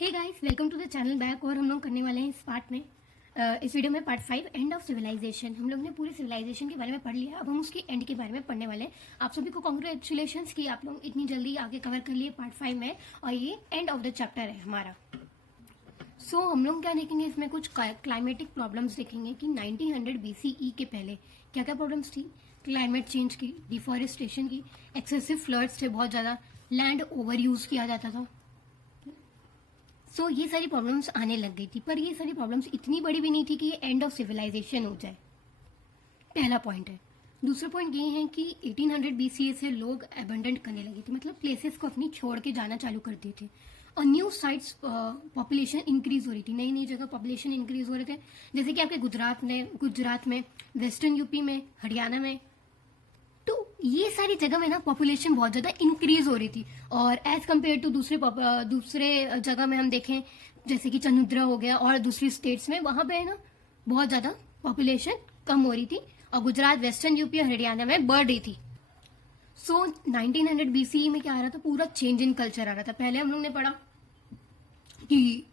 Hey guys, welcome to the channel back. और हम लोग करने वाले हैं इस पार्ट में इस वीडियो में पार्ट 5 एंड ऑफ सिविलाइजेशन। हम लोग ने पूरे सिविलाइजेशन के बारे में पढ़ लिया, अब हम उसकी एंड के बारे में पढ़ने वाले हैं। आप सभी को कॉन्ग्रेचुलेशंस कि आप लोग इतनी जल्दी आगे कवर कर लिए पार्ट 5 में, और ये एंड ऑफ द चैप्टर है हमारा। सो हम लोग क्या देखेंगे, इसमें कुछ क्लाइमेटिक प्रॉब्लम्स देखेंगे कि 1900 BCE के पहले क्या क्या प्रॉब्लम्स थी। क्लाइमेट चेंज की, डिफॉरेस्टेशन की, एक्सेसिव फ्लड्स थे, बहुत ज़्यादा लैंड ओवर यूज किया जाता था। सो ये सारी प्रॉब्लम्स आने लग गई थी, पर ये सारी प्रॉब्लम्स इतनी बड़ी भी नहीं थी कि ये एंड ऑफ सिविलाइजेशन हो जाए। पहला पॉइंट है। दूसरा पॉइंट ये है कि 1800 BCE से लोग एबंडेंट करने लगे थे, मतलब प्लेसेस को अपनी छोड़ के जाना चालू कर दिए थे। और न्यू साइट्स पॉपुलेशन इंक्रीज हो रही थी, नई नई जगह पॉपुलेशन इंक्रीज हो रहे थे, जैसे कि आपके गुजरात में, वेस्टर्न यूपी में, हरियाणा में। तो ये सारी जगह में ना पॉपुलेशन बहुत ज्यादा इंक्रीज हो रही थी। और एज कम्पेयर टू दूसरे जगह में हम देखें, जैसे कि चंद्रा हो गया और दूसरी स्टेट्स में, वहां पे ना बहुत ज्यादा पॉपुलेशन कम हो रही थी, और गुजरात, वेस्टर्न यूपी और हरियाणा में बढ़ रही थी। सो 1900 BCE में क्या आ रहा था, पूरा चेंज इन कल्चर आ रहा था। पहले हम लोग ने पढ़ा कि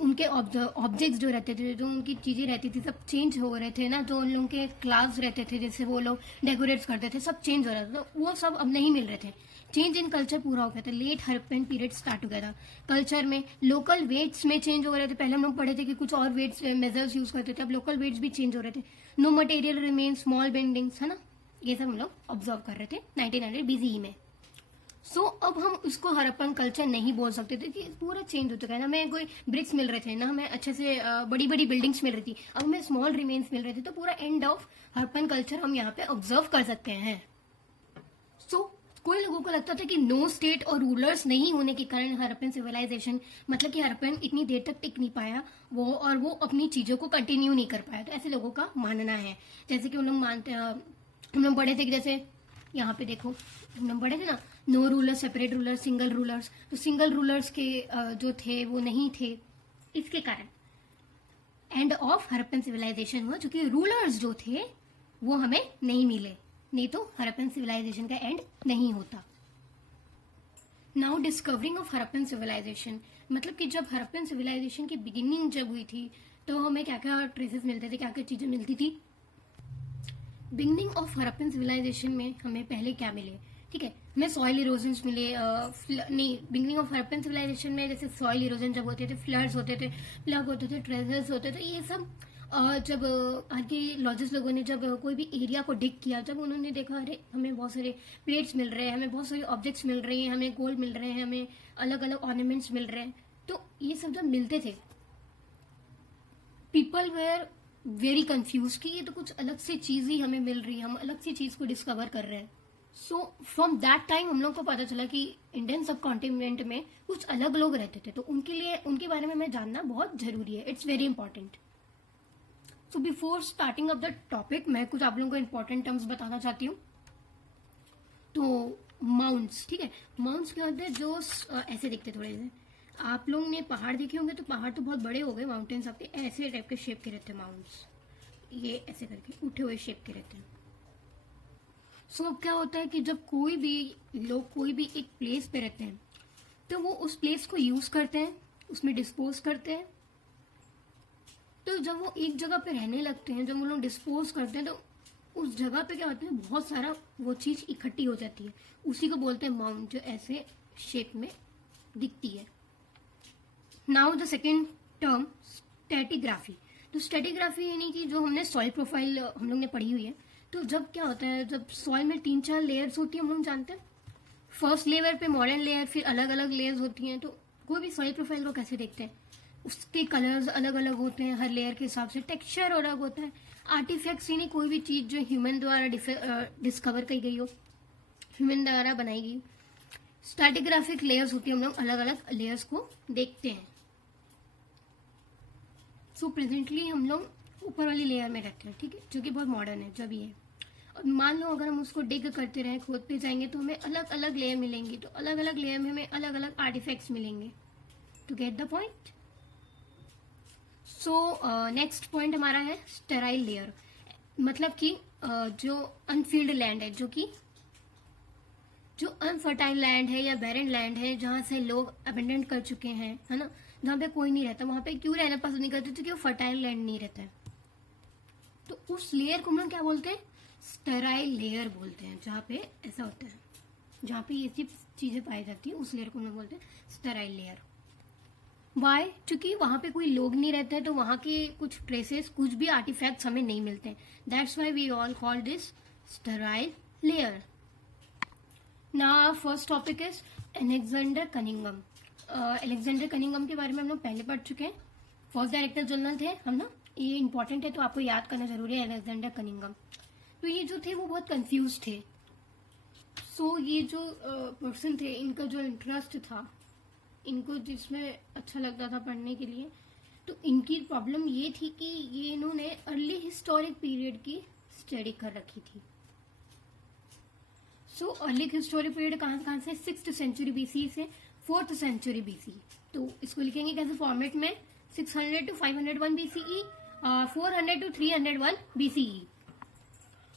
उनके ऑब्जेक्ट्स जो रहते थे, जो उनकी चीजें रहती थी, सब चेंज हो रहे थे ना। जो उन लोगों के क्लास रहते थे, जैसे वो लोग डेकोरेट करते थे, सब चेंज हो रहा था, तो वो सब अब नहीं मिल रहे थे। चेंज इन कल्चर पूरा हो गया था। लेट हड़प्पन पीरियड स्टार्ट हो गया था। कल्चर में लोकल वेट्स में चेंज हो रहे थे। पहले हम लोग पढ़े थे कि कुछ और वेट्स मेजर्स यूज करते थे, अब लोकल वेट्स भी चेंज हो रहे थे। नो मटेरियल रिमेन, स्मॉल बेंडिंग्स, है ना, ये सब हम लोग ऑब्जर्व कर रहे थे 1900 BCE में। सो अब हम उसको हड़प्पन कल्चर नहीं बोल सकते थे कि पूरा चेंज हो चुका है ना। हमें कोई ब्रिक्स मिल रहे थे ना, हमें अच्छे से बड़ी बड़ी बिल्डिंग्स मिल रही थी, अब हमें स्मॉल रिमेन्स मिल रहे थे। तो पूरा एंड ऑफ हड़प्पन कल्चर हम यहाँ पे ऑब्जर्व कर सकते हैं। सो कोई लोगों को लगता था कि नो स्टेट और रूलर्स नहीं होने के कारण हड़प्पन सिविलाइजेशन, मतलब कि हड़प्पन इतनी देर तक टिक नहीं पाया वो, और वो अपनी चीजों को कंटिन्यू नहीं कर पाया। तो ऐसे लोगों का मानना है। जैसे कि हम लोग मानते, हम लोग पढ़े थे कि जैसे यहाँ पे देखो, हम लोग पढ़े थे ना, no ruler, separate ruler, single rulers. तो सिंगल रूलर्स के जो थे वो नहीं थे, इसके कारण एंड ऑफ हड़प्पन सिविलाइजेशन हुआ, क्योंकि रूलर्स जो थे वो हमें नहीं मिले, नहीं तो हड़प्पन सिविलाइजेशन का एंड नहीं होता। Now discovering of Harappan civilisation, मतलब कि जब हड़प्पन सिविलाइजेशन की बिगिनिंग जब हुई थी, तो हमें क्या क्या ट्रेसेस मिलते थे, क्या क्या चीजें मिलती थी। बिगिनिंग ऑफ हड़प्पन सिविलाइजेशन में हमें पहले क्या मिले, ठीक है, हमें सॉइल इरोजन्स मिले। नहीं, बिगिनिंग ऑफ हड़प्पन सिविलाइजेशन में जैसे सॉइल इरोजन जब होते थे, फ्लड्स होते थे, प्लग होते थे, ट्रेजर्स होते थे, ये सब जब आर्कियोलॉजिस्ट लोगों ने जब कोई भी एरिया को डिग किया, जब उन्होंने देखा अरे हमें बहुत सारे प्लेट्स मिल रहे हैं, हमें बहुत सारे ऑब्जेक्ट्स मिल रहे हैं, हमें गोल्ड मिल रहे हैं, हमें अलग अलग ऑर्नामेंट्स मिल रहे हैं, तो ये सब जब मिलते थे, पीपल वेयर वेरी कंफ्यूज कि ये तो कुछ अलग से चीज ही हमें मिल रही है, हम अलग सी चीज को डिस्कवर कर रहे हैं। सो फ्रॉम दैट टाइम हम लोग को पता चला कि इंडियन सब कॉन्टिनेंट में कुछ अलग लोग रहते थे, तो उनके लिए, उनके बारे में हमें जानना बहुत जरूरी है। It's very important. So before starting of the topic, मैं कुछ आप लोगों को इंपॉर्टेंट टर्म्स बताना चाहती हूँ। तो माउंट्स, ठीक है, माउंट्स क्या होते हैं, जो ऐसे दिखते थोड़े से। आप लोग ने पहाड़ देखे होंगे, तो पहाड़ तो बहुत बड़े हो गए, माउंटेन्स आपके ऐसे टाइप के शेप के रहते हैं माउंट्स, ये ऐसे करके उठे हुए शेप के रहते हैं। सो अब क्या होता है कि जब कोई भी लोग कोई भी एक प्लेस पे रहते हैं, तो वो उस प्लेस को यूज करते हैं, उसमें डिस्पोज करते हैं। तो जब वो एक जगह पे रहने लगते हैं, जब वो लोग डिस्पोज करते हैं, तो उस जगह पे क्या होता है, बहुत सारा वो चीज इकट्ठी हो जाती है, उसी को बोलते हैं माउंट, जो ऐसे शेप में दिखती है। Now the second term, stratigraphy. तो स्ट्रेटिग्राफी यानी कि जो हमने सॉइल प्रोफाइल हम लोग ने पढ़ी हुई है। तो जब क्या होता है, जब सॉइल में 3-4 लेयर्स होती है, हम लोग जानते हैं, फर्स्ट लेयर पे मॉडर्न लेयर, फिर अलग अलग लेयर्स होती हैं। तो कोई भी सॉइल प्रोफाइल को कैसे देखते हैं, उसके कलर्स अलग अलग होते हैं, हर लेयर के हिसाब से टेक्सचर अलग होता है। आर्टिफैक्ट्स यानी कोई भी चीज जो ह्यूमन द्वारा डिस्कवर की गई हो, ह्यूमन द्वारा बनाई गई। स्ट्रैटिग्राफिक लेयर्स होती है, हम लोग अलग अलग लेयर्स को देखते हैं। सो प्रेजेंटली हम लोग ऊपर वाली लेयर में रहते हैं, ठीक है, जो कि बहुत मॉडर्न है, जो भी है। और मान लो अगर हम उसको डिग करते रहे, खोदते जाएंगे, तो हमें अलग अलग लेयर मिलेंगी, तो अलग अलग लेयर में हमें अलग अलग आर्टिफैक्ट्स मिलेंगे। To get the point. So next point हमारा है स्टेराइल लेयर, मतलब कि जो अनफील्ड लैंड है, जो कि जो अनफर्टाइल लैंड है या बैरन लैंड है, जहाँ से लोग अबेंडन कर चुके हैं, है ना, जहाँ पे कोई नहीं रहता, वहां पे क्यों रहना पसंद नहीं करते? क्योंकि वो फर्टाइल लैंड नहीं रहता है। तो उस लेयर को हम लोग क्या बोलते हैं? स्टेराइल लेयर बोलते हैं। जहाँ पे ऐसा होता है, जहाँ पे ये सब चीजें पाई जाती है, उस लेयर को हम लोग बोलते हैं स्टेराइल लेयर। वाई? क्योंकि वहां पे कोई लोग नहीं रहते हैं, तो वहां के कुछ ट्रेसेस, कुछ भी आर्टिफैक्ट्स हमें नहीं मिलते हैं। That's why we all call this sterile layer. Now first topic is Alexander Cunningham. Alexander Cunningham के बारे में हम लोग पहले पढ़ चुके हैं, फर्स्ट डायरेक्टर जनरल थे हम ना, ये इंपॉर्टेंट है तो आपको याद करना जरूरी है अलेक्जेंडर कनिंघम। तो ये जो थे वो बहुत कंफ्यूज थे। सो ये जो पर्सन थे, इनका जो इंटरेस्ट था, इनको जिसमें अच्छा लगता था पढ़ने के लिए, तो इनकी प्रॉब्लम ये थी कि ये इन्होंने अर्ली हिस्टोरिक पीरियड की स्टडी कर रखी थी। सो अर्ली हिस्टोरिक पीरियड कहाँ से? 6th सेंचुरी बीसी से 4th सेंचुरी बीसी। तो इसको लिखेंगे कैसे फॉर्मेट में? 600 to 501 BCE, 400 to 301 BCE।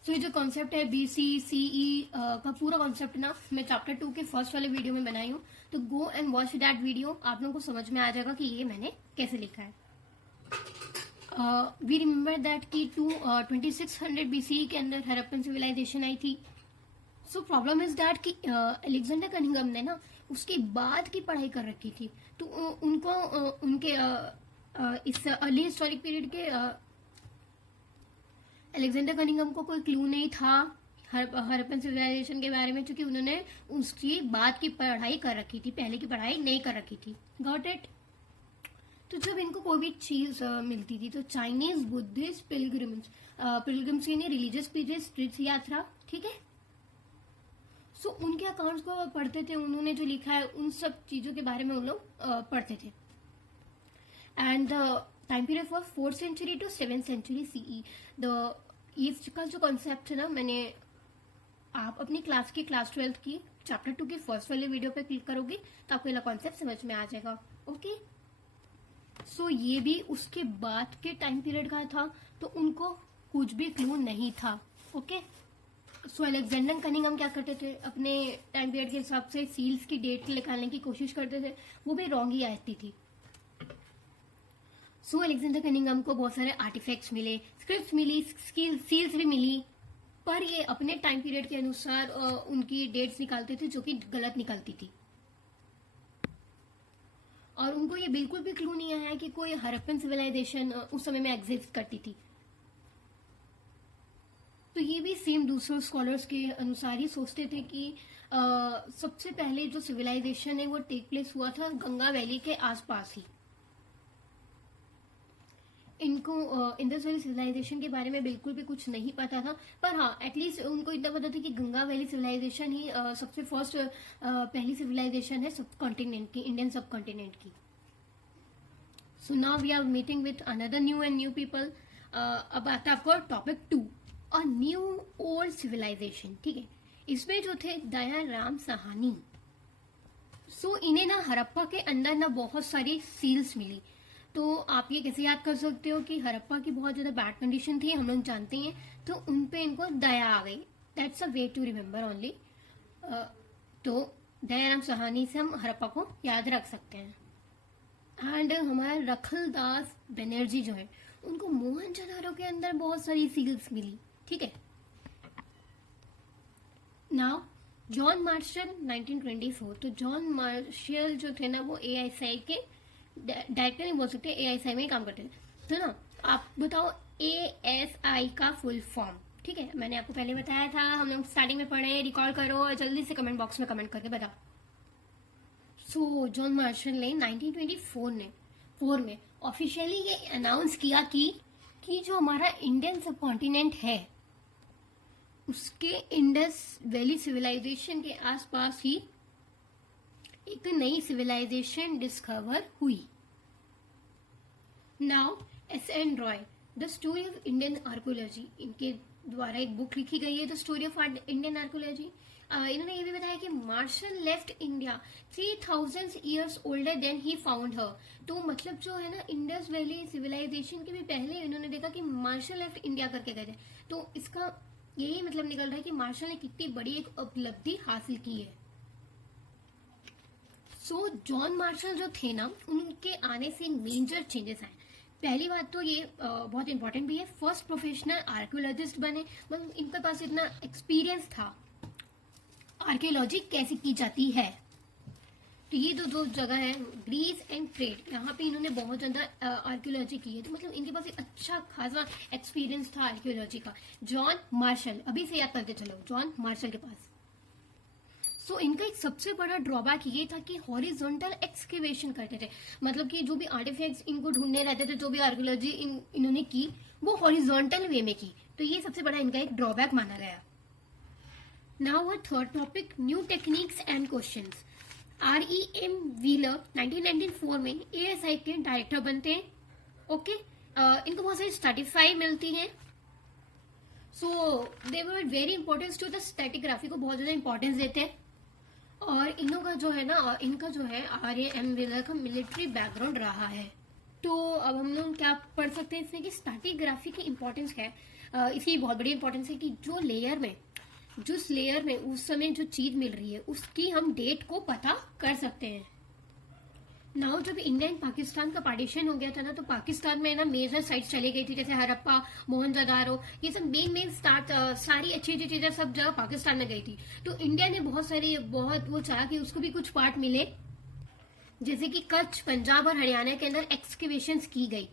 सो ये जो कॉन्सेप्ट है BC CE का पूरा कॉन्सेप्ट ना मैं चैप्टर 2 के फर्स्ट वाले वीडियो में बनाई हूँ, तो go and watch that video, आप लोगों को समझ में आ जाएगा कि ये मैंने कैसे लिखा है। वी रिमेम्बर दैट कि 2600 BCE के अंदर हड़प्पन सिविलाइजेशन आई थी। सो प्रॉब्लम इज दैट कि अलेक्जेंडर कनिंघम ने ना उसके बाद की पढ़ाई कर रखी थी, तो उनको उनके इस अर्ली हिस्टोरिक पीरियड के अलेक्जेंडर कनिंघम को कोई क्लू नहीं था हड़प्पन सिविलाइजेशन के बारे में, क्योंकि उन्होंने उसकी बाद की पढ़ाई कर रखी थी, पहले की पढ़ाई नहीं कर रखी थी। Got it? तो जब इनको कोई भी चीज मिलती थी, तो चाइनीज बुद्धिस्ट पिलग्रिम्स यानी रिलीजियस पीरियड्स, तीर्थ यात्रा, ठीक है, सो उनके अकाउंट्स को पढ़ते थे, उन्होंने जो लिखा है उन सब चीजों के बारे में उन लोग पढ़ते थे। And time period for 4th century to 7th century CE। इसका जो कॉन्सेप्ट है ना, मैंने आप अपनी क्लास 12th की चैप्टर 2 की फर्स्ट वाले वीडियो पे क्लिक करोगे तो आपको ये कॉन्सेप्ट समझ में आ जाएगा। ओके, सो ये भी उसके बाद के टाइम पीरियड का था, तो उनको कुछ भी क्लू नहीं था। ओके, सो अलेक्जेंडर कनिंघम क्या करते थे? अपने टाइम पीरियड के हिसाब से सील्स की डेट निकालने की कोशिश करते थे, वो भी रॉन्ग ही आती थी। सो अलेक्जेंडर कनिंघम को बहुत सारे आर्टिफैक्ट्स मिले, स्क्रिप्ट्स मिली, सील्स भी मिली, पर ये अपने टाइम पीरियड के अनुसार उनकी डेट्स निकालते थे जो कि गलत निकलती थी, और उनको ये बिल्कुल भी क्लू नहीं आया कि कोई हड़प्पन सिविलाइजेशन उस समय में एग्जिस्ट करती थी। तो ये भी सेम दूसरे स्कॉलर्स के अनुसार ही सोचते थे कि सबसे पहले जो सिविलाइजेशन है वो टेक प्लेस हुआ था गंगा वैली के आसपास ही। इनको इंडस वैली सिविलाइजेशन के बारे में बिल्कुल भी कुछ नहीं पता था, पर हाँ एटलीस्ट उनको इतना पता था कि गंगा वैली सिविलाइजेशन ही सबसे फर्स्ट पहली सिविलाइजेशन है सब कॉन्टिनेंट की, इंडियन सब कॉन्टिनेंट की। So now we are meeting with another new people. अब आता है आपको topic 2, a new old civilisation. ठीक है, इसमें जो थे दयाराम साहनी। सो इन्हें ना हड़प्पा के अंदर ना बहुत सारी सील्स मिली। तो आप ये कैसे याद कर सकते हो कि हड़प्पा की बहुत ज्यादा बैड कंडीशन थी, हम लोग जानते हैं, तो उन पे इनको दया आ गई। That's a way to remember only. तो दयाराम साहनी से हम हड़प्पा को याद रख सकते हैं। एंड हमारा रखलदास बनर्जी जो है, उनको मोहनजोदारो के अंदर बहुत सारी सील्स मिली। ठीक है, नाउ जॉन मार्शल 1924। तो जॉन मार्शल जो थे ना वो AISI के डायरेक्टर नहीं बोल सकते, AISI में ही काम करते थे। तो ना आप बताओ ASI का फुल फॉर्म। ठीक है, मैंने आपको पहले बताया था, हम लोग स्टार्टिंग में पढ़े, रिकॉल करो और जल्दी से कमेंट बॉक्स में कमेंट करके बताओ। सो जॉन मार्शल ने 1924 में ऑफिशियली ये अनाउंस किया कि जो हमारा इंडियन सब कॉन्टिनेंट है उसके इंडस वैली सिविलाइजेशन के आसपास ही एक नई सिविलाइजेशन डिस्कवर हुई। Now SN Roy, the story of Indian archaeology, इनके द्वारा एक बुक लिखी गई है the story of Indian archaeology. इन्होंने ये भी बताया कि Marshall left India 3000 years older than he found her. तो मतलब जो है ना इंडस वैली सिविलाइजेशन के भी पहले इन्होंने देखा कि मार्शल लेफ्ट इंडिया करके गए थे। तो इसका यही मतलब निकल रहा है कि मार्शल ने कितनी बड़ी एक उपलब्धि हासिल की है। सो जॉन मार्शल जो थे ना, उनके आने से मेजर चेंजेस आए। पहली बात तो ये बहुत इंपॉर्टेंट भी है, फर्स्ट प्रोफेशनल आर्कियोलॉजिस्ट बने। मतलब इनके पास इतना एक्सपीरियंस था आर्कियोलॉजी कैसे की जाती है। तो ये दो जगह है, ग्रीस एंड क्रेट, यहाँ पे इन्होंने बहुत ज्यादा आर्कियोलॉजी की है। तो मतलब इनके पास एक अच्छा खासा एक्सपीरियंस था आर्कियोलॉजी का। जॉन मार्शल, अभी से याद करते चलो, जॉन मार्शल के पास। सो इनका एक सबसे बड़ा ड्रॉबैक ये था कि हॉरिजॉन्टल एक्सकेवेशन करते थे। मतलब कि जो भी आर्टिफैक्ट्स इनको ढूंढने रहते थे, जो भी आर्कियोलॉजी इन्होंने की, वो हॉरिजॉन्टल वे में की। तो ये सबसे बड़ा इनका एक ड्रॉबैक माना गया। Now a third topic, new techniques and questions. REM wheeler 1994 में ASI के डायरेक्टर बनते हैं। ओके, इनको बहुत सारी सर्टिफाई मिलती हैं। So they were very importance to the stratigraphy को बहुत ज्यादा इंपॉर्टेंस देते हैं। और इन लोगों का जो है ना, इनका जो है REM व्हीलर का मिलिट्री बैकग्राउंड रहा है। तो अब हम लोग क्या पढ़ सकते हैं इसमें कि स्टैटिग्राफी की इंपॉर्टेंस क्या है। इसकी बहुत बड़ी इंपॉर्टेंस है कि जिस लेयर में उस समय जो चीज मिल रही है उसकी हम डेट को पता कर सकते हैं। नाउ जब इंडिया एंड पाकिस्तान का पार्टीशन हो गया था ना, तो पाकिस्तान में ना मेजर साइट्स चली गई थी, जैसे हड़प्पा, मोहनजोदारो, ये सब मेन सारी अच्छी चीजें सब जगह पाकिस्तान में गई थी। तो इंडिया ने बहुत वो चाहा कि उसको भी कुछ पार्ट मिले, जैसे कि कच्छ, पंजाब और हरियाणा के अंदर एक्सकेवेशंस की गई।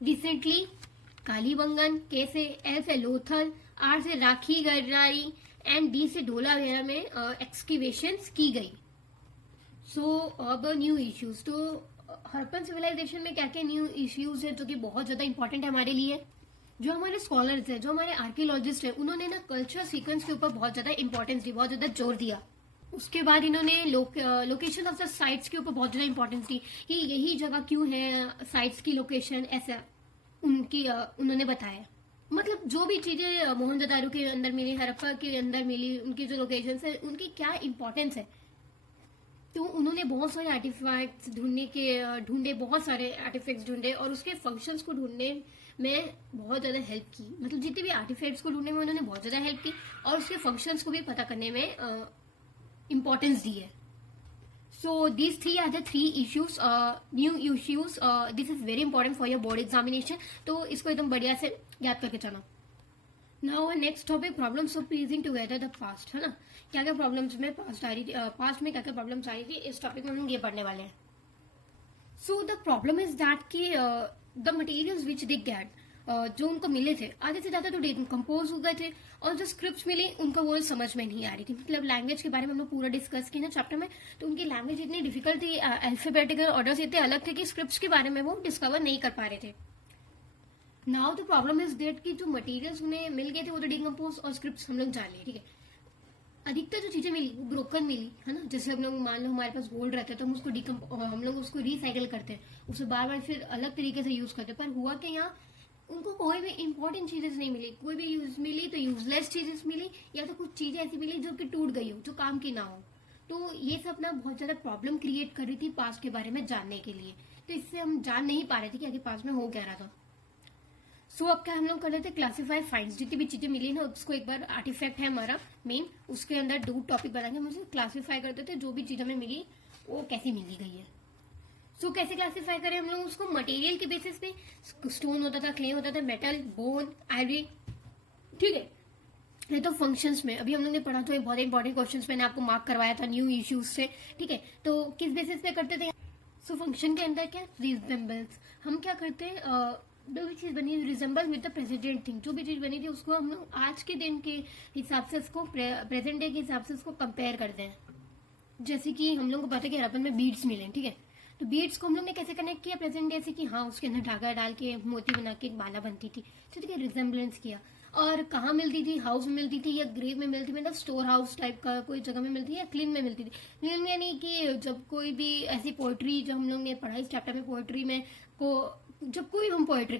रिसेंटली कालीबंगन, के से एल से लोथल, आर से राखी गरनारी एंड डी से ढोला वगैरह में एक्सकेवेशंस की गई। सो अब न्यू इश्यूज, तो हड़प्पन सिविलाइजेशन में क्या क्या न्यू इश्यूज है जो कि बहुत ज्यादा इंपॉर्टेंट है हमारे लिए। जो हमारे स्कॉलर्स है, जो हमारे आर्कियोलॉजिस्ट है, उन्होंने ना कल्चर सीक्वेंस के ऊपर बहुत ज्यादा इंपॉर्टेंस दी, बहुत ज्यादा जोर दिया। उसके बाद इन्होंने लोकेशन ऑफ द साइट्स के ऊपर बहुत ज्यादा इंपॉर्टेंस दी कि यही जगह क्यों है, साइट्स की लोकेशन ऐसा उन्होंने बताया। मतलब जो भी चीजें मोहनजोदारो के अंदर मिली, हड़प्पा के अंदर मिली, उनकी जो लोकेशंस है उनकी क्या इंपॉर्टेंस है। तो उन्होंने बहुत सारे आर्टिफैक्ट्स ढूंढे, बहुत सारे आर्टिफैक्ट्स ढूंढे और उसके फंक्शंस को ढूंढने में बहुत ज्यादा हेल्प की। मतलब जितने भी आर्टिफैक्ट्स को ढूंढने में उन्होंने बहुत ज्यादा हेल्प की और उसके फंक्शंस को भी पता करने में इंपॉर्टेंस दी है। So these three are the three issues, new issues. This is very important for your board examination. तो इसको एकदम बढ़िया से याद करके चलो। Now next topic, problems of piecing together the past, है ना। क्या क्या प्रॉब्लम्स में पास्ट आ रही थी, पास्ट में क्या क्या प्रॉब्लम्स आ रही थी, इस टॉपिक में हम ये पढ़ने वाले हैं। So the problem is that कि the materials which they get, जो उनको मिले थे आधे से ज्यादा तो डिकम्पोज हो गए थे, और जो स्क्रिप्ट्स मिली उनको वो समझ में नहीं आ रही थी। मतलब लैंग्वेज के बारे में हम लोग पूरा डिस्कस किया ना चैप्टर में, तो उनकी लैंग्वेज इतनी डिफिकल्ट थी, अल्फाबेटिकल ऑर्डर्स इतने अलग थे कि स्क्रिप्ट्स के बारे में वो डिस्कवर नहीं कर पा रहे थे। Now the problem is that कि जो मटेरियल्स उन्हें मिल गए थे वो तो डिकम्पोज, और स्क्रिप्ट्स हम लोग जान लिए, ठीक है। अधिकतर जो चीजें मिली वो ब्रोकन मिली, है ना। जैसे हम लोग मान लो हमारे पास गोल्ड रहता है तो हम लोग उसको रिसाइकिल करते हैं, उसे बार बार फिर अलग तरीके से यूज करते हैं। पर हुआ कि यहाँ उनको कोई भी इंपॉर्टेंट चीजें नहीं मिली, कोई भी यूज मिली तो यूजलेस चीजें मिली, या तो कुछ चीजें ऐसी मिली जो कि टूट गई हो, जो काम की ना हो। तो ये सब ना बहुत ज्यादा प्रॉब्लम क्रिएट कर रही थी पास्ट के बारे में जानने के लिए। तो इससे हम जान नहीं पा रहे थे कि आगे पास्ट में हो क्या रहा था। सो अब क्या हम लोग कर रहे थे, क्लासीफाई फाइंड्स, जितनी भी चीजें मिली ना उसको एक बार, आर्टिफैक्ट है हमारा मेन, उसके अंदर 2 टॉपिक बनाएंगे, मुझे क्लासीफाई करते थे जो भी चीज हमें मिली वो कैसी मिली गई है। सो कैसे क्लासीफाई करें हम लोग उसको, मटेरियल के बेसिस पे, स्टोन होता था, क्ले होता था, मेटल, बोन, आयरन, ठीक है। ये तो फंक्शंस में अभी हम लोग ने पढ़ा, तो एक बहुत इंपॉर्टेंट क्वेश्चंस मैंने आपको मार्क करवाया था न्यू इश्यूज से, ठीक है। तो किस बेसिस पे करते थे। सो फंक्शन के अंदर क्या, रिजेंबल्स, हम क्या करते हैं, जो भी चीज बनी resemble with the present thing, जो भी चीज बनी थी उसको हम लोग आज के दिन के हिसाब से उसको, प्रेजेंट डे के हिसाब से उसको कंपेयर करते हैं। जैसे कि हम लोग को पता है कि हड़प्पन में बीड्स मिले, ठीक है। तो बीड्स को हम लोग ने कैसे कनेक्ट किया प्रेजेंट डे से, कि हाँ उसके अंदर धागा डाल के मोती बना के एक माला बनती थी, तो ठीक है, रिजेंबलेंस किया। और कहाँ मिलती थी, हाउस में मिलती थी या ग्रेव में मिलती, मतलब स्टोर हाउस टाइप का कोई जगह में मिलती है, या क्लीन में मिलती थी। क्लीन में यानी कि जब कोई भी ऐसी पोएट्री, जो हम लोग ने पढ़ा इस चैप्टर में, पोएट्री में को जब कोई हम पोएट्री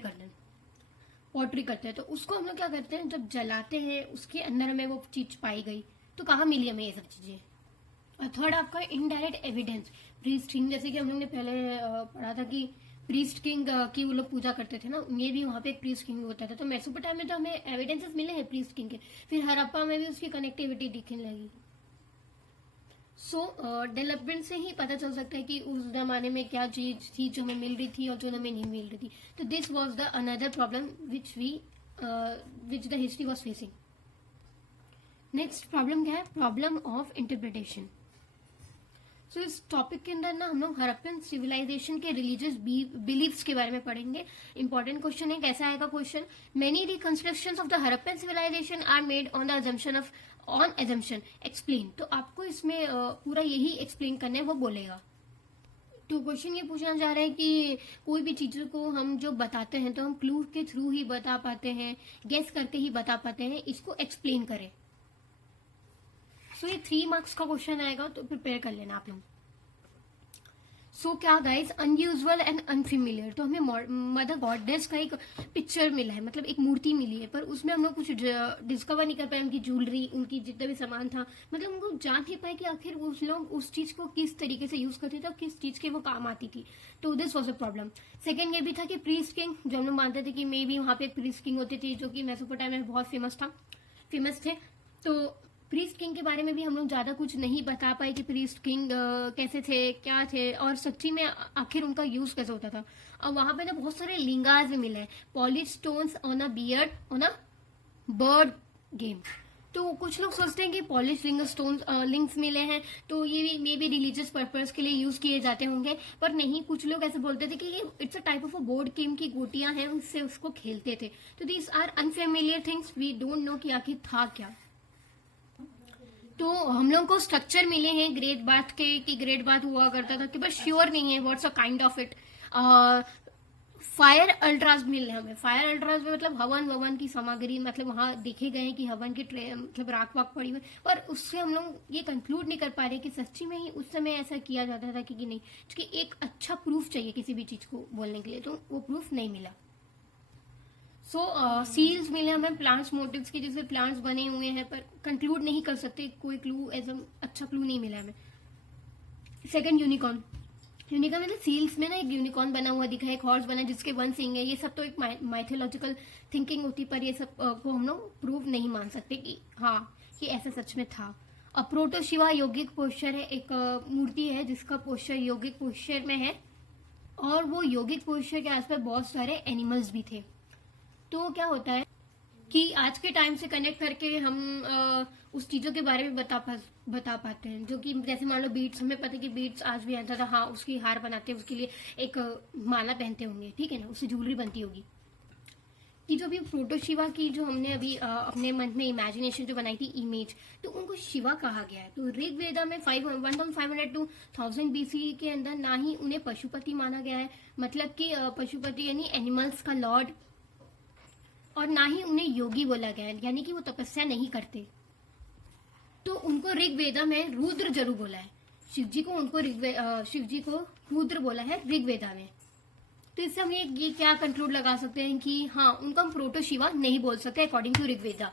करते हैं तो उसको हम लोग क्या करते हैं, जब जलाते हैं उसके अंदर हमें वो चीज पाई गई, तो कहाँ मिली हमें ये सब चीजें। और थर्ड आपका इनडायरेक्ट एविडेंस, प्रीस्ट किंग, जैसे कि हम लोग ने पहले पढ़ा था कि प्रीस्ट किंग की वो लोग पूजा करते थे ना, ये भी वहाँ पे एक प्रीस्ट किंग होता था। तो मेसोपोटामिया में तो हमें एविडेंसेस मिले हैं प्रीस्ट किंग के, फिर हड़प्पा में भी उसकी कनेक्टिविटी दिखने लगी। सो डेवलपमेंट से ही पता चल सकता है कि उस जमाने में क्या चीज थी जो हमें मिल रही थी और जो हमें नहीं मिल रही थी. तो this was the another problem which the history was facing. Next problem क्या है? Problem of interpretation. सो इस टॉपिक के अंदर ना हम लोग हड़प्पन सिविलाइजेशन के रिलीजियस बिलीफ्स के बारे में पढ़ेंगे. इंपॉर्टेंट क्वेश्चन है. कैसा आएगा question? Many reconstructions of the Harappan civilization are made on the assumption of on assumption explain. तो आपको इसमें पूरा यही एक्सप्लेन करना है, वो बोलेगा. तो क्वेश्चन ये पूछना चाह रहे हैं कि कोई भी चीजों को हम जो बताते हैं तो हम क्लू के थ्रू ही बता पाते हैं, गेस करके ही बता पाते हैं, इसको एक्सप्लेन करें. सो ये 3 मार्क्स का क्वेश्चन आएगा, तो प्रिपेयर कर लेना आप लोग. सो क्या गाइस, अनयूजुअल एंड अनफेमिलियर. तो हमें मदर गॉडेस का एक पिक्चर मिला है, मतलब एक मूर्ति मिली है, पर उसमें हम लोग कुछ डिस्कवर नहीं कर पाए. उनकी ज्वेलरी, उनकी जितना भी सामान था, मतलब उनको जान नहीं पाए कि आखिर उस लोग उस चीज को किस तरीके से यूज करते थे और किस चीज के वो काम आती थी. तो this was a problem. Second ये भी था कि प्रीस्ट किंग, जो हम लोग मानते थे कि मे बी वहां पे प्रीस्ट किंग होते थे जो कि मेसोपोटामिया में बहुत फेमस थे. तो प्रीस्ट किंग के बारे में भी हम लोग ज्यादा कुछ नहीं बता पाए कि प्रीस्ट किंग कैसे थे, क्या थे, और सच्ची में आखिर उनका यूज कैसे होता था. और वहां पे ना बहुत सारे लिंगास भी मिले हैं. Polish stones on a beard on a bird game. तो कुछ लोग सोचते हैं कि पॉलिश रिंग स्टोन्स लिंक्स मिले हैं तो ये भी मे बी रिलीजियस पर्पज के लिए यूज किए जाते होंगे, पर नहीं. कुछ लोग ऐसे बोलते थे कि ये it's a type of a board game की गोटियां हैं, उससे उसको खेलते थे. तो these are unfamiliar things, we don't know कि आखिर था क्या. तो हम लोग को स्ट्रक्चर मिले हैं ग्रेट बाथ के, कि ग्रेट बाथ हुआ करता था, कि बस श्योर नहीं है what's a kind of it. Fire altars मिल रहे हैं हमें. फायर अल्ट्राज में मतलब हवन की सामग्री, मतलब वहां देखे गए हैं कि हवन की मतलब राख वाक पड़ी हुई, पर उससे हम लोग ये कंक्लूड नहीं कर पा रहे कि सच्ची में ही उस समय ऐसा किया जाता था कि नहीं. क्योंकि एक अच्छा प्रूफ चाहिए किसी भी चीज को बोलने के लिए, तो वो प्रूफ नहीं मिला. सो सील्स मिले हमें प्लांट्स मोटिव्स की, जिससे प्लांट्स बने हुए हैं, पर कंक्लूड नहीं कर सकते, कोई क्लू ऐसा अच्छा क्लू नहीं मिला हमें. Second unicorn. यूनिकॉर्न मतलब सील्स में ना एक यूनिकॉर्न बना हुआ दिखा है, एक हॉर्स बना जिसके 1 सींग है. ये सब तो एक माइथोलॉजिकल थिंकिंग होती, पर ये सब को हम लोग प्रूव नहीं मान सकते कि हाँ ये ऐसा सच में था. और प्रोटो शिवा योगिक पोस्चर है, एक मूर्ति है जिसका पोस्चर योगिक पोस्चर में है, और वो योगिक पोस्चर के आसपास बहुत सारे एनिमल्स भी थे. तो क्या होता है कि आज के टाइम से कनेक्ट करके हम उस चीजों के बारे में बता पाते हैं, जो कि जैसे मान लो बीड्स, हमें पता है कि बीड्स आज भी आता था, हाँ उसकी हार बनाते हैं, उसके लिए एक माला पहनते होंगे, ठीक है ना, उससे ज्वेलरी बनती होगी. कि जो अभी प्रोटो शिवा की जो हमने अभी अपने मन में इमेजिनेशन जो बनाई थी इमेज, तो उनको शिवा कहा गया है. तो ऋग्वेदा में 1500 to 1000 BC के अंदर ना ही उन्हें पशुपति माना गया है, मतलब कि पशुपति यानी एनिमल्स का लॉर्ड, और ना ही उन्हें योगी बोला गया है, यानी कि वो तपस्या नहीं करते. तो उनको ऋग्वेदा में रुद्र जरूर बोला है. शिव जी को रुद्र बोला है ऋग्वेदा में. तो इससे हम ये क्या कंक्लूड लगा सकते हैं कि हाँ उनको हम प्रोटो शिवा नहीं बोल सकते अकॉर्डिंग टू ऋग्वेदा.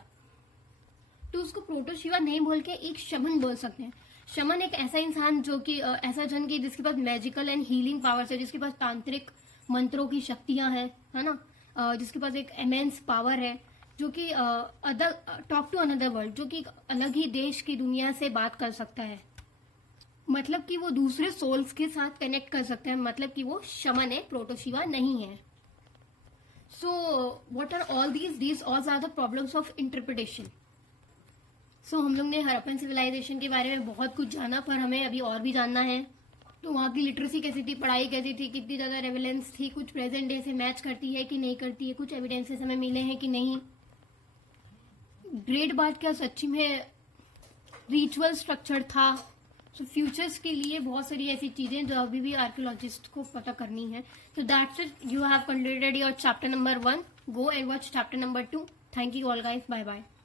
तो उसको प्रोटो शिवा नहीं बोल के एक शमन बोल सकते हैं. शमन एक ऐसा इंसान जो कि ऐसा जन की जिसके पास मैजिकल एंड हीलिंग पावर्स है, जिसके पास तांत्रिक मंत्रों की शक्तियां हैं, है ना, जिसके पास एक इमेंस पावर है, जो कि टॉक टू अनदर वर्ल्ड, जो कि एक अलग ही देश की दुनिया से बात कर सकता है, मतलब कि वो दूसरे सोल्स के साथ कनेक्ट कर सकते हैं, मतलब कि वो शमन है, प्रोटो शिवा नहीं है. So what are all these all are the problems of interpretation. So हम लोग ने हड़प्पन सिविलाइजेशन के बारे में बहुत कुछ जाना, पर हमें अभी और भी जानना है. तो वहाँ की लिटरेसी कैसी थी, पढ़ाई कैसी थी, कितनी ज्यादा रेवेलेंस थी, कुछ प्रेजेंट डे से मैच करती है कि नहीं करती है, कुछ एविडेंसेस हमें मिले हैं कि नहीं. ग्रेट बात क्या सच्ची में रिचुअल स्ट्रक्चर था. सो फ्यूचर्स के लिए बहुत सारी ऐसी चीजें जो अभी भी आर्कियोलॉजिस्ट को पता करनी है. So that's it. You have completed your chapter number 1. Go and watch chapter number 2. Thank you all guys. Bye bye.